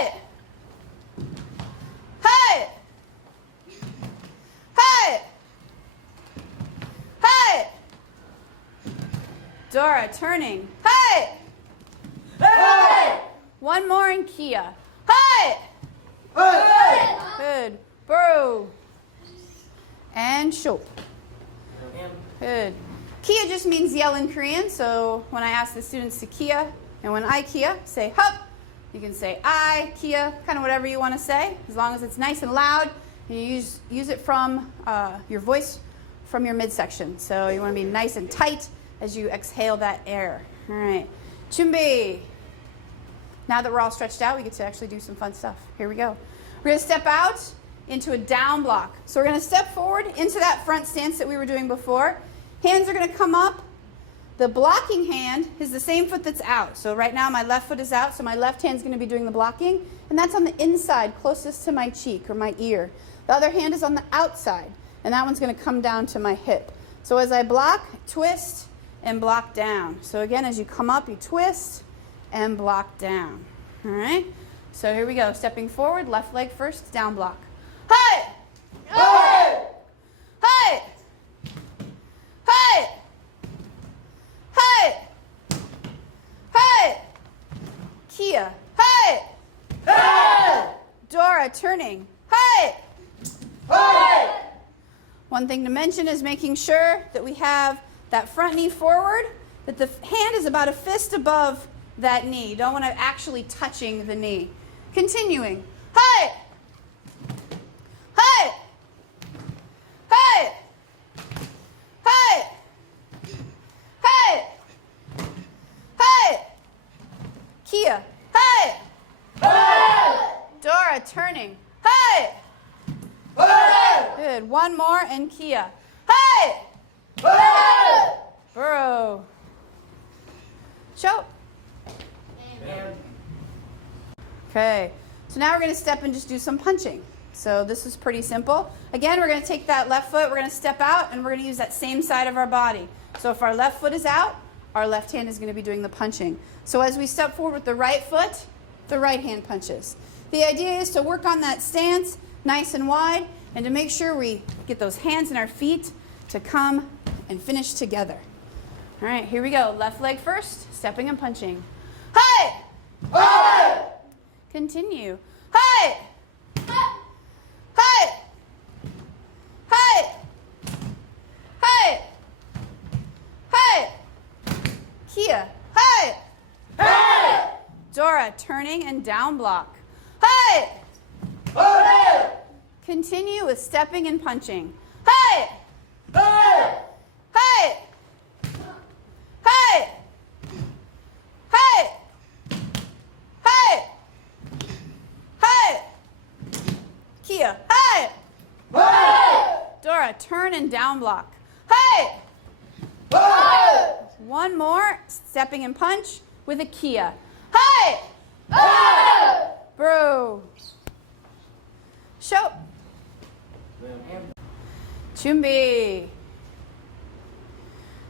Hey! Hey! Hey! Hey! Dora, turning. Hey! Hey! One more in Kia. Hey! Hey! Good. Bro. And Shop. Good. Kia just means yell in Korean, so when I ask the students to Kia, and when I Kia, say hup. You can say I, Kia, kind of whatever you want to say, as long as it's nice and loud, and you use it from your voice from your midsection. So you want to be nice and tight as you exhale that air. All right. Chumbi. Now that we're all stretched out, we get to actually do some fun stuff. Here we go. We're going to step out into a down block. So we're going to step forward into that front stance that we were doing before. Hands are going to come up. The blocking hand is the same foot that's out. So right now my left foot is out, so my left hand's going to be doing the blocking. And that's on the inside, closest to my cheek or my ear. The other hand is on the outside, and that one's going to come down to my hip. So as I block, twist, and block down. So again, as you come up, you twist and block down. All right? So here we go. Stepping forward, left leg first, down block. Hey! Hey! Hey! Hey! Hey! Hey! Kia. Hey! Hey! Dora, turning. Hey! Hey! One thing to mention is making sure that we have that front knee forward, that the hand is about a fist above that knee. You don't want to actually touching the knee. Continuing. Hey! Hey! Hey! Hey! Hey! Hey! Kia. Hey! Hey! Dora, turning. Hey! Hey! Good. One more and Kia. Hey! Hey! Burrow. Show. Okay. So now we're going to step and just do some punching. So this is pretty simple. Again, we're going to take that left foot, we're going to step out, and we're going to use that same side of our body. So if our left foot is out, our left hand is going to be doing the punching. So as we step forward with the right foot, the right hand punches. The idea is to work on that stance nice and wide, and to make sure we get those hands and our feet to come and finish together. All right, here we go. Left leg first, stepping and punching. Hey! Hey! Continue. Hey! Hey! Hey! Hey! Hey! Kia. Hey! Hey! Dora, turning and down block. Hey! Hey! Continue with stepping and punching. Hey! Hey! Hey! Hey! Hey! Hey! Hey! Kia. Hey! Hey! Dora, turn and down block. Hey! Hey! One more, stepping and punch with a Kia. Hey! Hey! Bro. Show. Chumbi.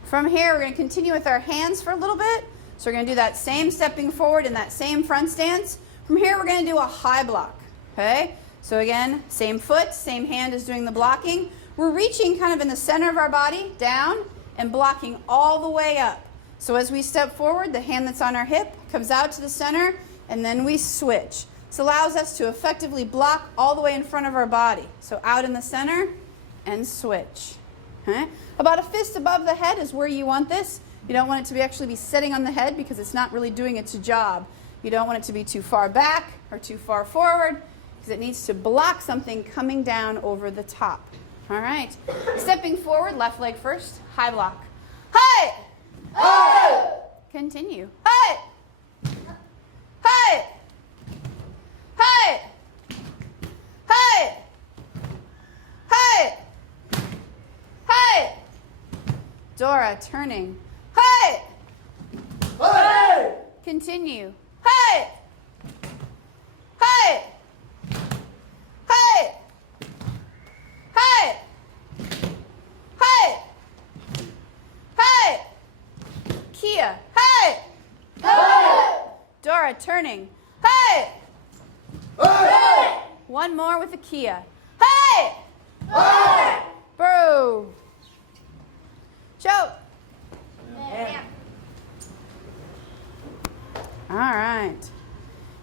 From here, we're going to continue with our hands for a little bit. So we're going to do that same stepping forward in that same front stance. From here, we're going to do a high block. Okay? So again, same foot, same hand is doing the blocking. We're reaching kind of in the center of our body, down, and blocking all the way up. So as we step forward, the hand that's on our hip comes out to the center, and then we switch. This allows us to effectively block all the way in front of our body. So out in the center, and switch. Okay? About a fist above the head is where you want this. You don't want it to actually be sitting on the head because it's not really doing its job. You don't want it to be too far back or too far forward because it needs to block something coming down over the top. All right. Stepping forward, left leg first, high block. Hey! Hey! Continue. Hey! Hey! Hey! Hey! Hey! Hey! Dora, turning. Hey! Hey! Continue. Hey! Hey! Hey! Hey! Hey! Hey! Kia. Hey! Hey! Dora, turning. Hey! Hey! One more with a Kia. Hey! Hey! Bro. Choke. All right.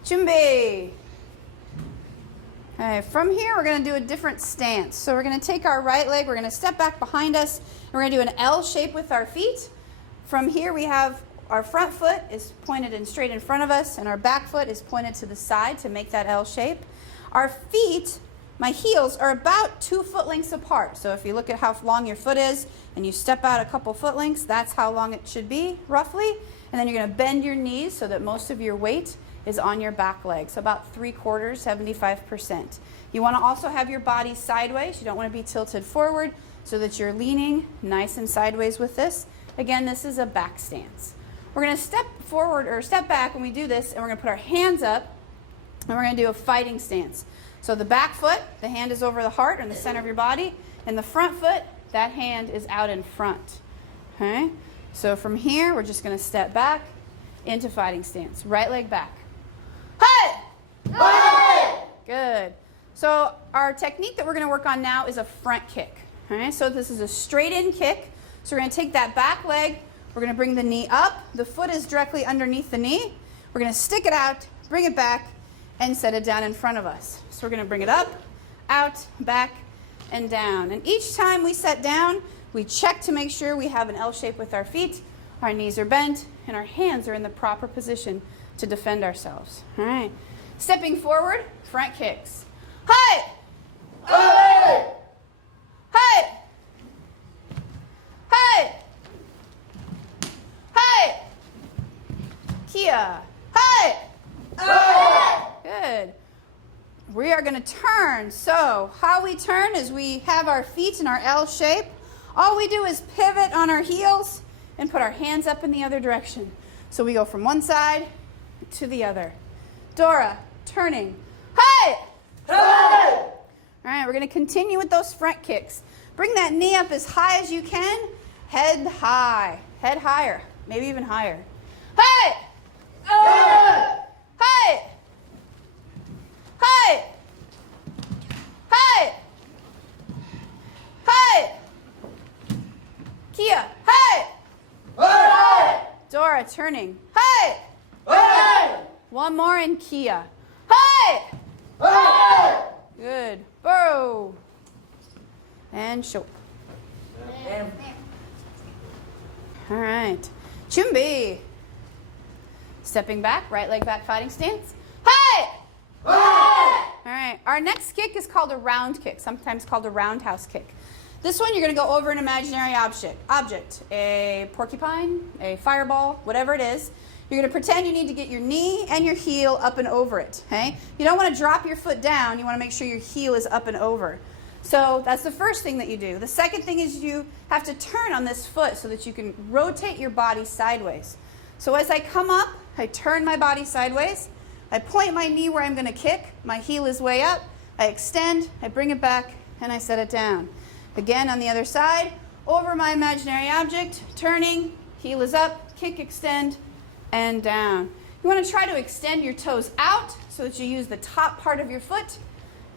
Chumbi. Okay, from here we're going to do a different stance. So we're going to take our right leg, we're going to step back behind us, and we're going to do an L shape with our feet. From here we have our front foot is pointed in straight in front of us, and our back foot is pointed to the side to make that L shape. Our feet, my heels, are about 2 foot lengths apart. So if you look at how long your foot is and you step out a couple foot lengths, that's how long it should be, roughly. And then you're going to bend your knees so that most of your weight is on your back leg. So about 3/4, 75%. You want to also have your body sideways. You don't want to be tilted forward so that you're leaning nice and sideways with this. Again, this is a back stance. We're going to step forward or step back when we do this, and we're going to put our hands up, and we're going to do a fighting stance. So the back foot, the hand is over the heart or in the center of your body, and the front foot, that hand is out in front. Okay? So from here, we're just going to step back into fighting stance. Right leg back. Hey! Hey! Good. So our technique that we're going to work on now is a front kick. Okay? So this is a straight in kick. So we're going to take that back leg. We're going to bring the knee up. The foot is directly underneath the knee. We're going to stick it out, bring it back, and set it down in front of us. So we're going to bring it up, out, back, and down. And each time we set down, we check to make sure we have an L shape with our feet, our knees are bent, and our hands are in the proper position to defend ourselves. All right. Stepping forward, front kicks. Hey! Hey! Hey! Hey! Hey! Kia. Hey! Hey! Good. We are going to turn. So how we turn is we have our feet in our L shape. All we do is pivot on our heels and put our hands up in the other direction. So we go from one side to the other. Dora, turning. Hey! Hey! All right, we're going to continue with those front kicks. Bring that knee up as high as you can. Head high. Head higher. Maybe even higher. Hey! Hey! Hey! Hey! Hey! Hey! Kia. Hey! Hey! Dora, turning. Hey! Hey! One more in Kia. Hey! Hey! Good. Bow. And choke. All right. Chumbi. Stepping back, right leg back fighting stance. Hey! Hey! All right. Our next kick is called a round kick, sometimes called a roundhouse kick. This one, you're going to go over an imaginary object, a porcupine, a fireball, whatever it is. You're going to pretend you need to get your knee and your heel up and over it, okay? You don't want to drop your foot down. You want to make sure your heel is up and over. So that's the first thing that you do. The second thing is you have to turn on this foot so that you can rotate your body sideways. So as I come up, I turn my body sideways. I point my knee where I'm going to kick. My heel is way up. I extend, I bring it back, and I set it down. Again, on the other side, over my imaginary object, turning, heel is up, kick, extend, and down. You want to try to extend your toes out so that you use the top part of your foot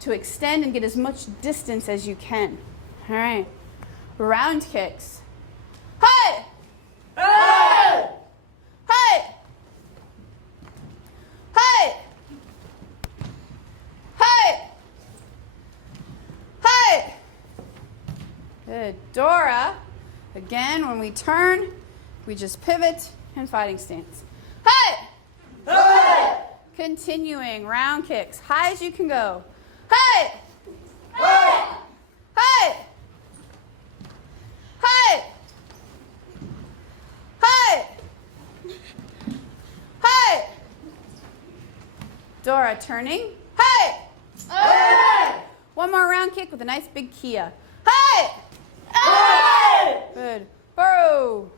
to extend and get as much distance as you can. All right. Round kicks. Hey! Hey! Hey! Hey! Hey! Hey! Good. Dora. Again, when we turn, we just pivot and fighting stance. Hey! Hey! Continuing. Round kicks. High as you can go. Hey! Hey! Hey! Hey! Hey! Hey! Dora turning. Hey! Hey! One more round kick with a nice big Kia. Hey! Hey! Good. Burrow.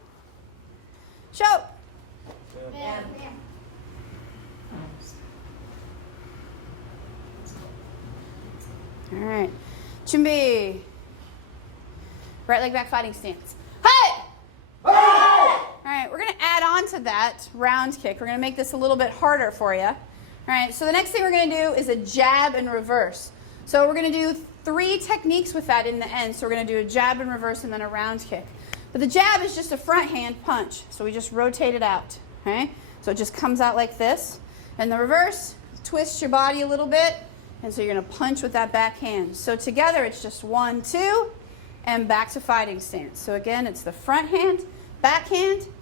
Choke. All right. Chumbi. Right leg back fighting stance. Hey! Hey! All right, we're going to add on to that round kick. We're going to make this a little bit harder for you. All right, so the next thing we're going to do is a jab and reverse. So we're going to do 3 techniques with that in the end. So we're going to do a jab and reverse and then a round kick. But the jab is just a front hand punch. So we just rotate it out. Okay? So it just comes out like this. And the reverse, twist your body a little bit. And so you're going to punch with that back hand. So together it's just 1, 2, and back to fighting stance. So again, it's the front hand,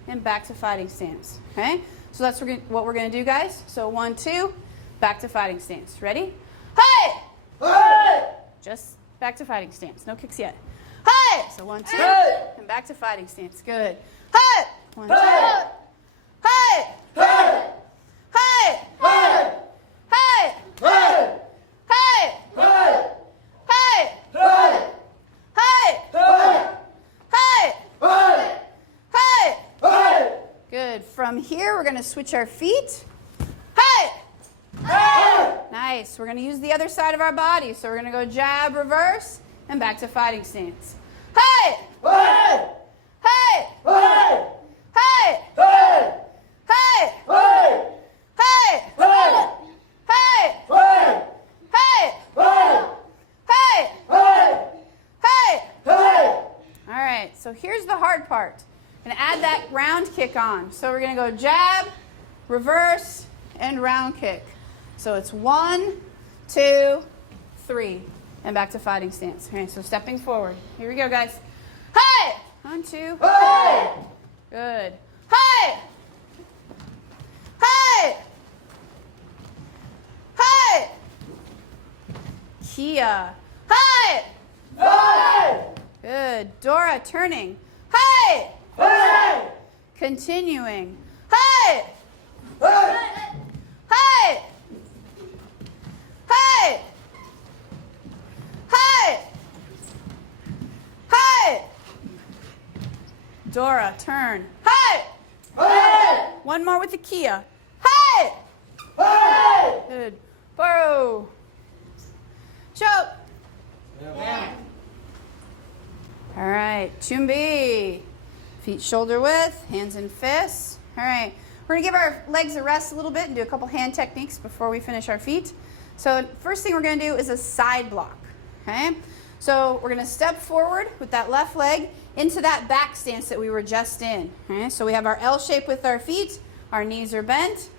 and back to fighting stance. Okay? So that's what we're going to do, guys. So 1, 2, back to fighting stance. Ready? Hey! Hey! Just back to fighting stance. No kicks yet. Hey! So 1, 2, Hey! and back to fighting stance. Good. Hey! 1, 2. Hey! Hey! Hey! Hey! Hey! Hey! Hey! Hey! Hey! Hey! Hey! Hey! Hey! Hey! Hey! Hey! Hey! Good. From here, we're going to switch our feet. Hey! Hey! Nice. We're going to use the other side of our body. So we're going to go jab, reverse, and back to fighting stance. Hey! Hey! Hey! Hey! Hey! Hey! Hey! Hey! Hey! Hey! Hey! Hey! Hey! Hey! Hey! Hey! Hey! Hey! All right, so here's the hard part. Going to add that round kick on. So we're going to go jab, reverse, and round kick. So it's 1, 2, 3, and back to fighting stance. Okay, so stepping forward. Here we go, guys. Hey! 1, 2. Hey! Good. Hey! Hey! Hey! Kia. Hey! Hey! Good. Dora turning. Hey! Hey! Continuing. Hey! Hey! Hey! Hey! Hey! Hey! Dora, turn. Hey! Hey! One more with the Kia. Hey! Hey! Good. Burrow. Choke. All right. Chumbi. Feet shoulder width, hands and fists. All right. We're going to give our legs a rest a little bit and do a couple hand techniques before we finish our feet. So first thing we're going to do is a side block. Okay? So we're going to step forward with that left leg into that back stance that we were just in. Okay? So we have our L shape with our feet. Our knees are bent.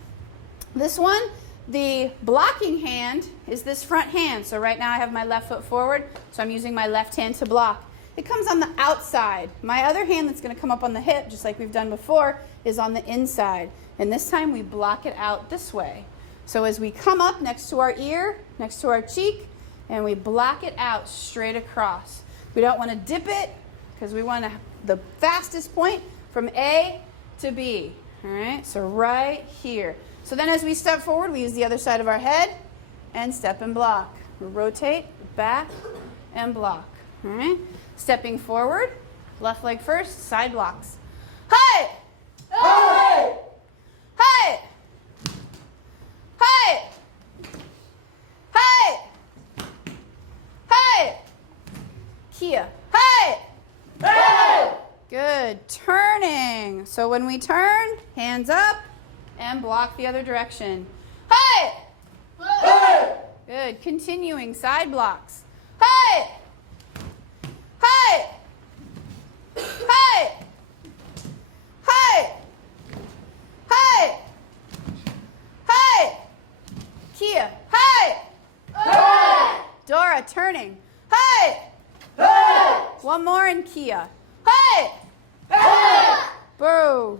This one, the blocking hand is this front hand. So right now I have my left foot forward, so I'm using my left hand to block. It comes on the outside. My other hand that's going to come up on the hip, just like we've done before, is on the inside. And this time we block it out this way. So as we come up next to our ear, next to our cheek, and we block it out straight across. We don't want to dip it because we want the fastest point from A to B. All right, so right here. So then as we step forward, we use the other side of our head and step and block. We rotate, back, and block. All right, stepping forward, left leg first, side blocks. Hey! Hey! Hey! Hey! Hey! Hey! Kia. Hey! Hey! Good. Turning. So when we turn, hands up and block the other direction. Hey! Hey! Good. Continuing side blocks. Hey! Hey! Hey! Hey! Hey! Hey! Kia. Hey! Hey! Dora turning. Hey! Hey! One more in Kia. Hey! Hey! Boo.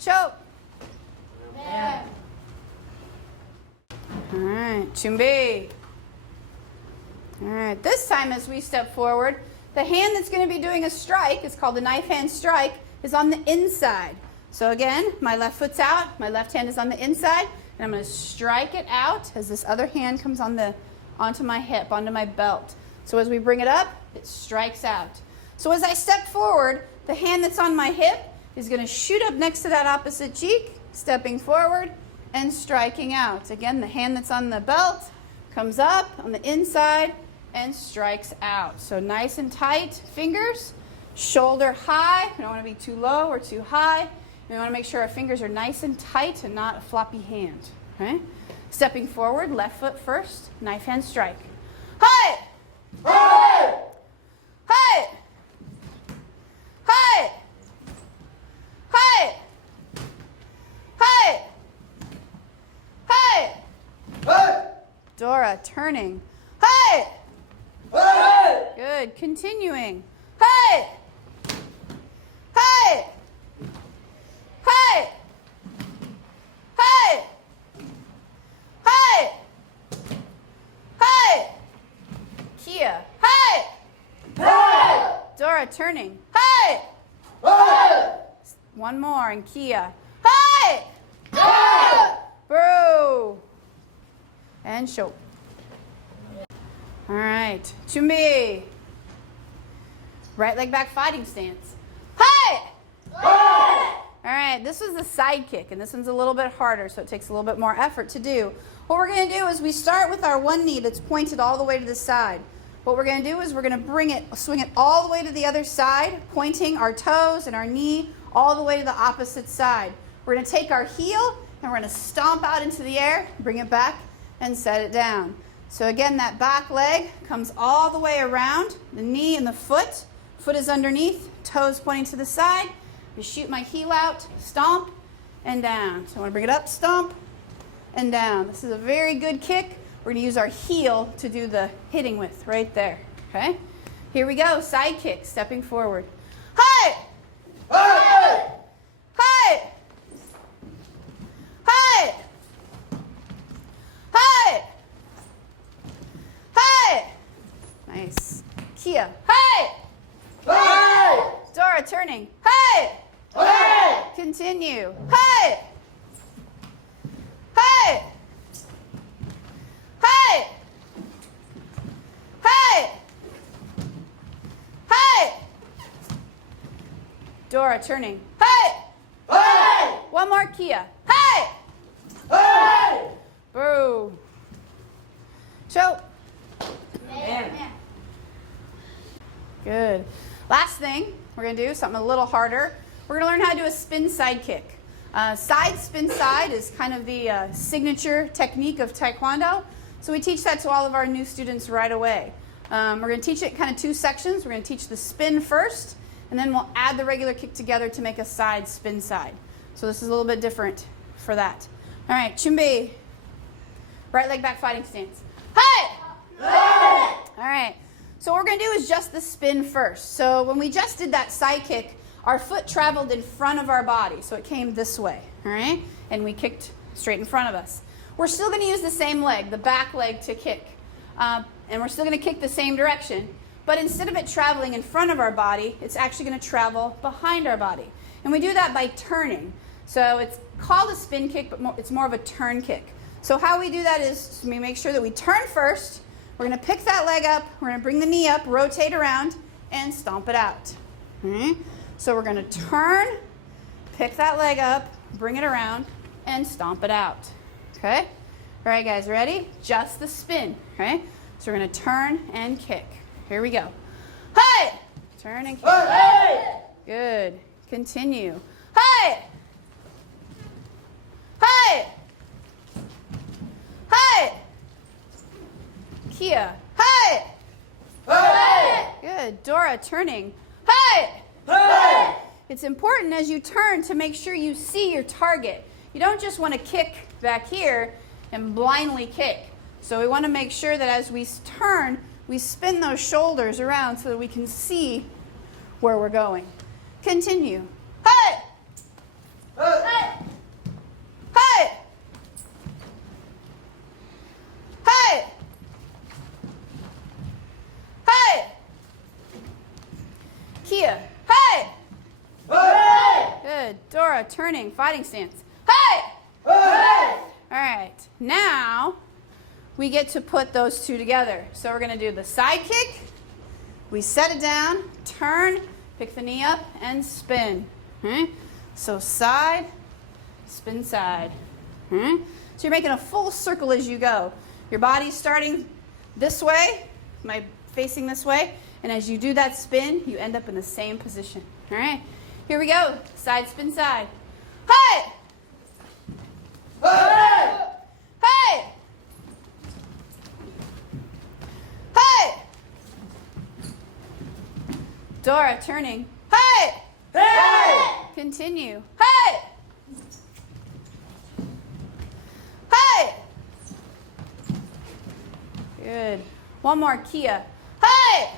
Choke. All right, Chumbi. All right, this time as we step forward, the hand that's going to be doing a strike, it's called the knife hand strike, is on the inside. So again, my left foot's out, my left hand is on the inside, and I'm going to strike it out as this other hand comes onto my hip, onto my belt. So as we bring it up, it strikes out. So as I step forward, the hand that's on my hip is going to shoot up next to that opposite cheek, stepping forward and striking out. Again, the hand that's on the belt comes up on the inside and strikes out. So nice and tight fingers, shoulder high. We don't want to be too low or too high. We want to make sure our fingers are nice and tight and not a floppy hand. Okay? Stepping forward, left foot first, knife hand strike. Hey! Hey! Hey! Hey! Hey! Hey! Hey! Hey! Dora, turning. Hey! Hey! Good. Continuing. Hey! Hey! Hey! Hey! Hey! Hey! Kia. Hey! Hey! Dora, turning. Hey! Hey! One more, and Kia. Hey! Hey! Bro. And show. All right. Chumbi. Right leg back fighting stance. Hey! Hey! All right, this was the side kick, and this one's a little bit harder, so it takes a little bit more effort to do. What we're going to do is we start with our one knee that's pointed all the way to the side. What we're going to do is we're going to swing it all the way to the other side, pointing our toes and our knee all the way to the opposite side. We're going to take our heel, and we're going to stomp out into the air, bring it back, and set it down. So again, that back leg comes all the way around, the knee and the foot. Foot is underneath, toes pointing to the side. I shoot my heel out, stomp, and down. So I want to bring it up, stomp, and down. This is a very good kick. We're going to use our heel to do the hitting with right there. Okay? Here we go. Side kick, stepping forward. Hey! Hey! Hey! Hey! Hey! Hey! Nice. Kia. Hey! Hey! Dora, turning. Hey! Hey! Continue. Hey! Hey! Hey! Hey! Hey! Dora, turning. Hey! Hey! One more, Kia. Hey! Hey! Boo. Choke. Man. Good. Last thing we're going to do, something a little harder. We're going to learn how to do a spin side kick. Side spin side is kind of the signature technique of Taekwondo. So we teach that to all of our new students right away. We're going to teach it kind of two sections. We're going to teach the spin first, and then we'll add the regular kick together to make a side spin side. So this is a little bit different for that. All right, Chumbi. Right leg back fighting stance. Hey! Hey! All right. So what we're going to do is just the spin first. So when we just did that side kick, our foot traveled in front of our body. So it came this way, all right? And we kicked straight in front of us. We're still going to use the same leg, the back leg, to kick. And we're still going to kick the same direction. But instead of it traveling in front of our body, it's actually going to travel behind our body. And we do that by turning. So it's called a spin kick, but it's more of a turn kick. So how we do that is we make sure that we turn first. We're going to pick that leg up. We're going to bring the knee up, rotate around, and stomp it out. Okay? So we're going to turn, pick that leg up, bring it around, and stomp it out. Okay? All right, guys, ready? Just the spin. Okay? So we're going to turn and kick. Here we go. Hey! Turn and kick. Hey! Good. Continue. Hey! Hey! Hey! Kia. Hey! Hey! Good. Dora, turning. Hey! Hey! It's important as you turn to make sure you see your target. You don't just want to kick back here and blindly kick. So we want to make sure that as we turn, we spin those shoulders around so that we can see where we're going. Continue. Hey! Hey! Hey! Hey! Hey! Kia. Hey! Hey! Good. Dora, turning, fighting stance. Hey! Hey! All right. Now we get to put those two together. So we're going to do the side kick. We set it down, turn, pick the knee up, and spin. Okay? So side, spin side. Okay? So you're making a full circle as you go. Your body's starting this way, facing this way, and as you do that spin, you end up in the same position. All right? Here we go. Side, spin, side. Hey! Hey! Dora turning. Hey! Hey! Continue. Hey! Hey! Good. One more, Kia. Hey!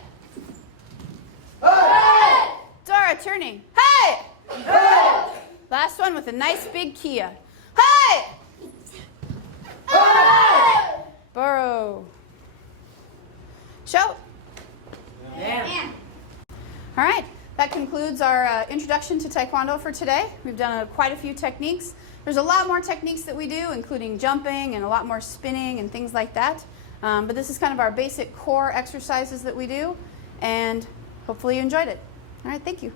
Hey! Dora turning. Hey! Hey! Last one with a nice big Kia. Hey! Hey! Burrow. Show. Yeah. All right, that concludes our introduction to Taekwondo for today. We've done quite a few techniques. There's a lot more techniques that we do, including jumping and a lot more spinning and things like that. But this is kind of our basic core exercises that we do, and hopefully you enjoyed it. All right, thank you.